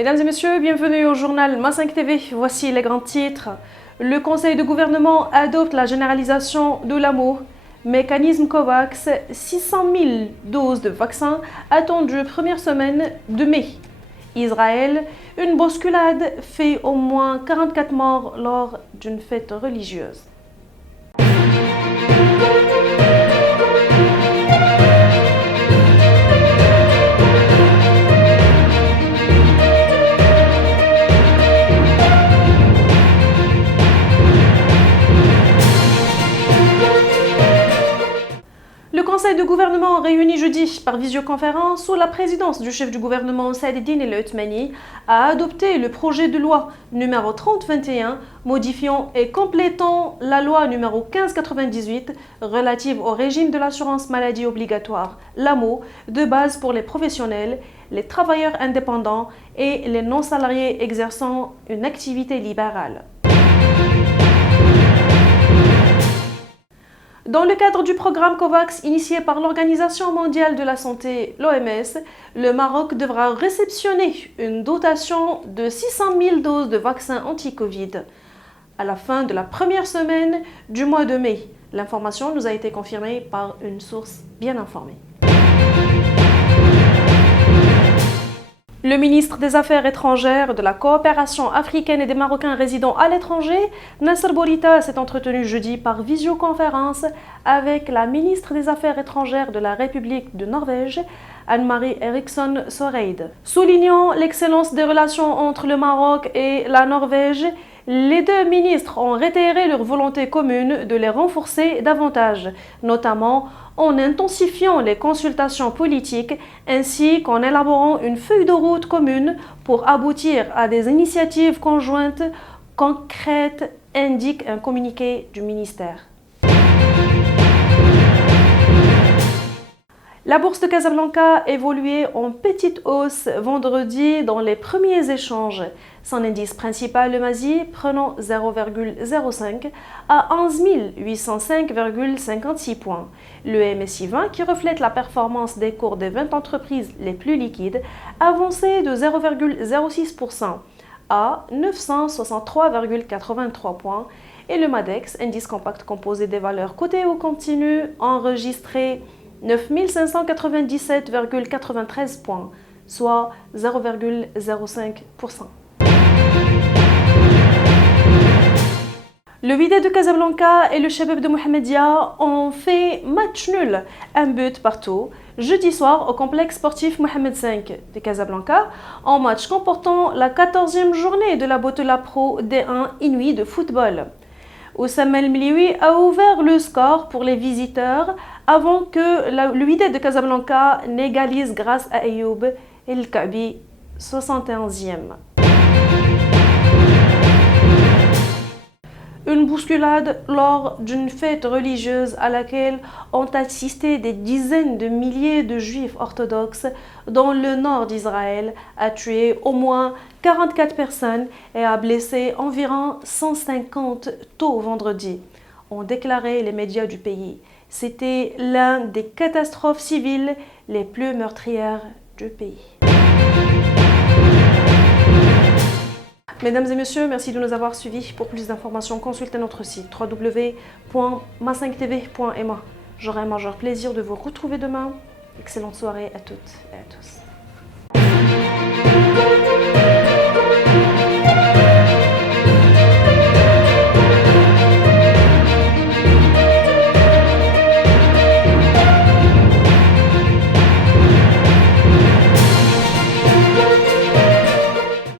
Mesdames et messieurs, bienvenue au journal Ma5 TV. Voici les grands titres. Le Conseil de gouvernement adopte la généralisation de l'AMO. Mécanisme COVAX, 600 000 doses de vaccins attendues première semaine de mai. Israël, une bousculade fait au moins 44 morts lors d'une fête religieuse. Le Conseil de gouvernement réuni jeudi par visioconférence sous la présidence du chef du gouvernement Saad Eddine El Othmani a adopté le projet de loi numéro 3021 modifiant et complétant la loi numéro 1598 relative au régime de l'assurance maladie obligatoire, l'AMO, de base pour les professionnels, les travailleurs indépendants et les non-salariés exerçant une activité libérale. Dans le cadre du programme COVAX initié par l'Organisation mondiale de la santé, l'OMS, le Maroc devra réceptionner une dotation de 600 000 doses de vaccins anti-Covid à la fin de la première semaine du mois de mai. L'information nous a été confirmée par une source bien informée. Le ministre des Affaires étrangères, de la coopération africaine et des Marocains résidant à l'étranger, Nasser Bourita, s'est entretenu jeudi par visioconférence avec la ministre des Affaires étrangères de la République de Norvège, Anne-Marie Eriksson Søreide. Soulignant l'excellence des relations entre le Maroc et la Norvège, les deux ministres ont réitéré leur volonté commune de les renforcer davantage, notamment en intensifiant les consultations politiques ainsi qu'en élaborant une feuille de route commune pour aboutir à des initiatives conjointes concrètes, indique un communiqué du ministère. La bourse de Casablanca évoluait en petite hausse vendredi dans les premiers échanges. Son indice principal, le MASI, prenant 0,05 à 11 805,56 points. Le MSI 20, qui reflète la performance des cours des 20 entreprises les plus liquides, avançait de 0,06% à 963,83 points. Et le MADEX, indice compact composé des valeurs cotées au continu, enregistrait 9 597,93 points, soit 0,05%. Le Wydad de Casablanca et le Chabab de Mohamedia ont fait match nul, un but partout, jeudi soir au complexe sportif Mohamed V de Casablanca, en match comportant la 14e journée de la Botola Pro D1 Inuit de football. Oussama El Mlioui a ouvert le score pour les visiteurs avant que le Wydad de Casablanca n'égalise grâce à Ayoub El Kaabi, 71e. Une bousculade lors d'une fête religieuse à laquelle ont assisté des dizaines de milliers de juifs orthodoxes dans le nord d'Israël a tué au moins 44 personnes et a blessé environ 150 tôt vendredi, ont déclaré les médias du pays. C'était l'une des catastrophes civiles les plus meurtrières du pays. Mesdames et messieurs, merci de nous avoir suivis. Pour plus d'informations, consultez notre site www.ma5tv.ma. J'aurai un majeur plaisir de vous retrouver demain. Excellente soirée à toutes et à tous.